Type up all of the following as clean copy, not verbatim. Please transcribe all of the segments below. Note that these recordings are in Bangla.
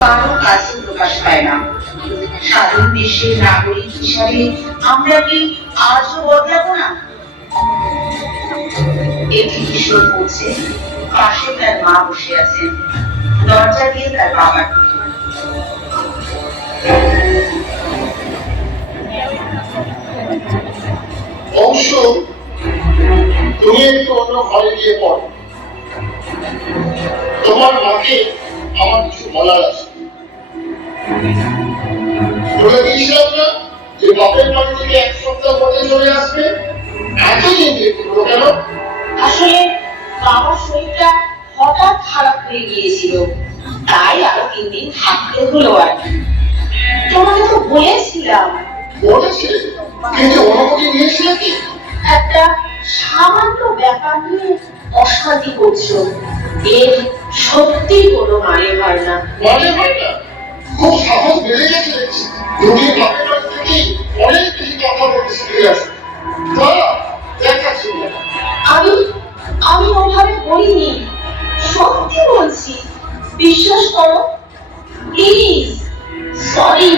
কারো কাছে প্রকাশ পায় না। স্বাধীন দেশের নাগরিক হিসাবে আমরা কি আজও বদলাবো না? একটি কিশোর বলছে, পাশে তার মা বসে আছেন, দরজা দিয়ে তার বাবা অংশ, তুমি একটু অন্য ঘরে গিয়ে পড়ো। তোমার মাকে আমার কিছু বলার আছে। বলে দিয়েছিলাম না যে বাপের বাড়ি থেকে এক সপ্তাহ পরে চলে আসবে? এতদিন দেখতে হলো কেন? আসলে বাবার শরীরটা হঠাৎ খারাপ হয়ে গিয়েছিল, তাই আরো 3 দিন থাকতে হলো আর কি। তোমাকে তো বলেছিলাম। বলেছিলে? কিন্তু অনুমতি নিয়েছিলে কি? একটা সামান্য ব্যাপার নিয়ে অশান্তি করছো, এর সত্যি কোনো মানে হয় না। মানে হয় না? খুব সাহস বেড়ে গেছে দেখছি। তুমি বাপের বাড়ি থেকে অনেক বেশি কথা বলতে শিখে গেছো। দেখাচ্ছি আমি ওভাবে বলিনি, সত্যি বলছি, বিশ্বাস করো প্লিজ। সরি।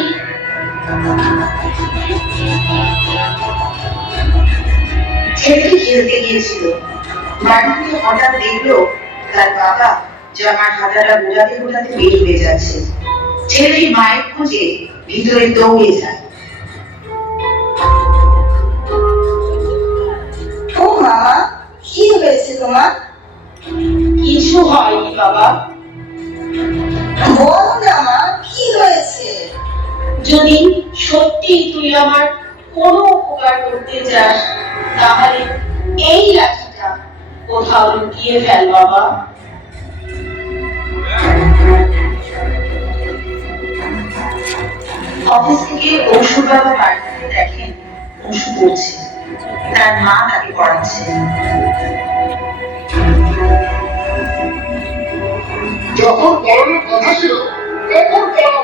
ছেলেটি খেলতে গিয়েছিল, বাড়িতে হঠাৎ দেখলো তার বাবা জামার হাতাটা গোটাতে গোটাতে বের হয়ে যাচ্ছে। ছেলেটি মায়ের খোঁজে ভিতরে দৌড়ে যায়। ও মামা, কি হয়েছে তোমার? কিছু হয়নি বাবা। বল না মা, কি হয়েছে? যদি সত্যি তুই আমার কোনো উপকার করতে চাস, তাহলে এই লাঠিটা কোথাও লুকিয়ে ফেল বাবা। অফিস থেকে ঔষধ বাবা বাড়িতে দেখেন ওষুধ পড়ছে, তার মা তাকে পড়াচ্ছে। যখন পড়ানোর কথা ছিল তখন পড়ানো,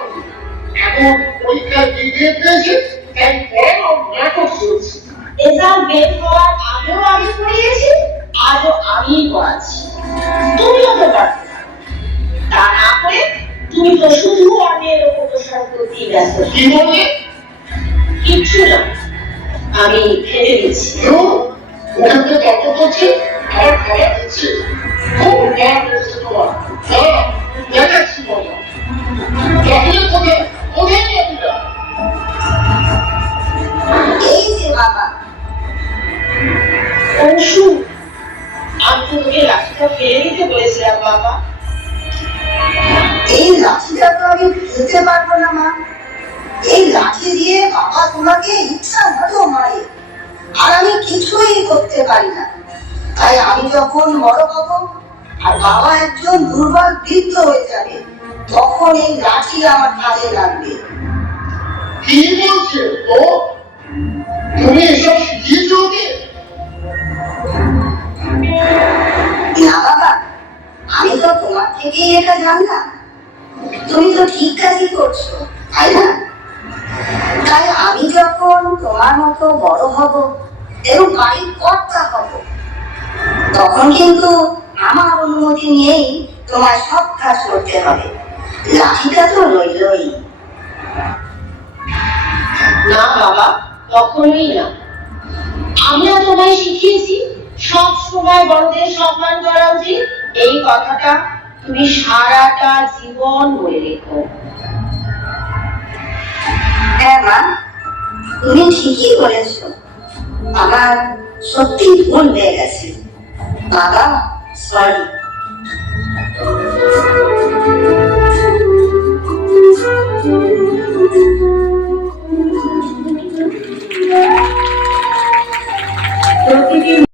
এখন পরীক্ষার বিঘ্ন পেয়েছে, তাই পড়ানোর নাটক চলছে। রেজাল্ট বের হওয়ার আগেও আমি পড়িয়েছি, আজও আমিই পড়াচ্ছি। তুমিও তো পারবে না। তা না করে তুমি তো শুধু অন্যের ওপর দোষারোপ করতেই ব্যস্ত। কি বললে? কিচ্ছু না, আমি ফেলে দিচ্ছি। ওখানে তর্ক করছে, আমার খাবার দিচ্ছে। খুব রাগ হয়েছে তোমার। দেখাচ্ছি মজা। চকলেট কোথায়? কোথায় লাঠিটা? এই যে বাবা। অংশু, আমি তো তোকে লাঠিটা ফেলে দিতে বলেছিলাম বাবা। এই লাঠিটা তো আমি ফেলতে পারবো না মা। এই লাঠি দিয়ে বাবা তোমাকে ইচ্ছা মতো মারে, আর আমি কিছুই করতে পারি না। তাই আমি যখন বড় হব আর বাবা একজন দুর্বল বৃদ্ধ হয়ে যাবে, তখন এই লাঠি আমার কাজে লাগবে। কি বলছে ও? তুমি এসব শিখিয়েছো ওকে? না বাবা, আমি তো তোমার থেকেই এটা জানলাম। তুমি তো ঠিক কাজই করছো, তাই না? তাই আমি যখন তোমার মতো বড় হব এবং বাড়ির কর্তা হব, তখন কিন্তু আমার অনুমতি নিয়েই তোমার সব কাজ করতে হবে। লাঠিটা তো রইলই। না বাবা, কখনোই না। আমরা তোমায় শিখিয়েছি সব সময় বড়দের সম্মান করা উচিত। এই কথাটা তুমি সারাটা জীবন মনে রেখো। হ্যাঁ মা, তুমি ঠিকই বলেছো। আমার সত্যি ভুল হয়ে গেছে বাবা, সরি।